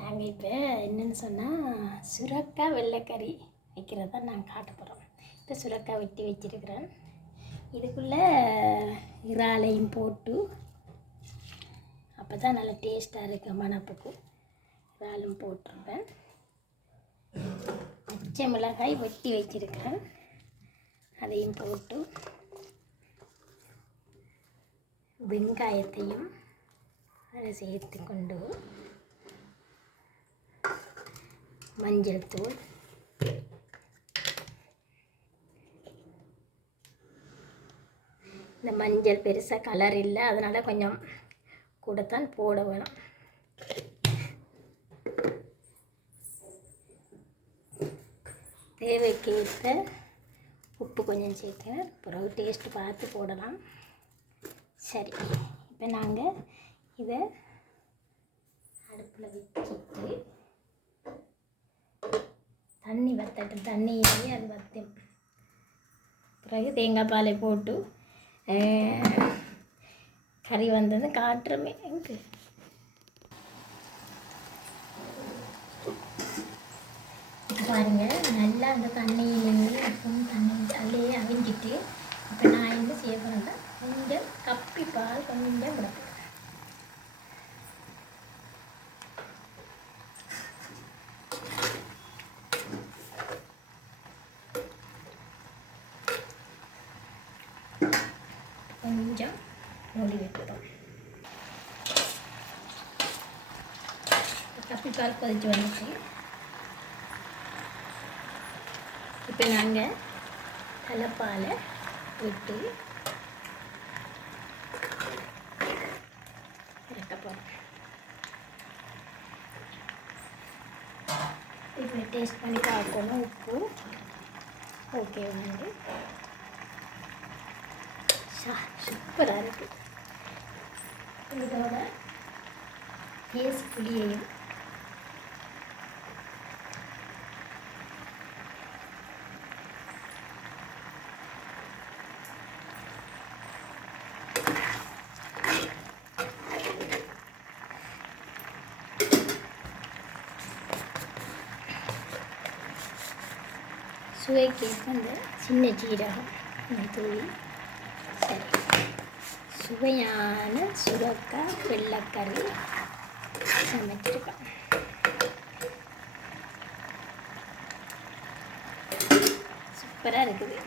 நாங்கள் இப்போ என்னென்னு சொன்னால் சுரக்காய் வெள்ளைக்கறி வைக்கிறத நான் காட்ட போகிறோம். இப்போ சுரக்காய் வெட்டி வச்சிருக்கிறேன். இதுக்குள்ளே இறாலையும் போட்டு அப்போ தான் நல்லா டேஸ்ட்டாக இருக்குது. மணப்புக்கு இறாலும் போட்டிருப்பேன். பச்சை மிளகாய் வெட்டி வச்சிருக்கிறேன், அதையும் போட்டு வெங்காயத்தையும் அதை சேர்த்து கொண்டு மஞ்சள் தூள், இந்த மஞ்சள் பெருசாக கலர் இல்லை, அதனால் கொஞ்சம் கூடத்தான் போட வேணும். தேவைக்கேற்ப உப்பு கொஞ்சம் சேர்க்கிறேன், பிறகு டேஸ்ட்டு பார்த்து போடலாம். சரி, இப்போ நாங்கள் இதை அடுப்பில் வச்சுட்டு தண்ணி வற்றட்டும். தண்ணியிலேயே அது வற்றும். பிறகு தேங்காய் பாலை போட்டு கறி வந்தது காட்டுறமே. எங்கே பாருங்கள், நல்லா அந்த தண்ணியிலேயே தண்ணி அதிலேயே அவிஞ்சிட்டு இப்போ நான் என்ன செய்ய போகிறேன்னா கொஞ்சம் கப்பி பால் கொஞ்சம் கிடக்கு. கொஞ்சம் மூடி வைக்கிறோம். கப்பிப்பால் கொதிச்சு வந்துச்சு. இப்போ நாங்கள் தலைப்பாலை விட்டு இறக்க போகிறோம். இப்போ டேஸ்ட் பண்ணி பார்க்கணும். உப்பு ஓகே வந்து சூப்பராக இருக்குது. இதோட கேஸ் புளியையும் சுவைக்கு அந்த சின்ன ஜீரகம் தூள். சரி, சுவையான சுரக்காய் வெள்ளைக்கறி சமைச்சிருக்கேன். சூப்பராக இருக்குது.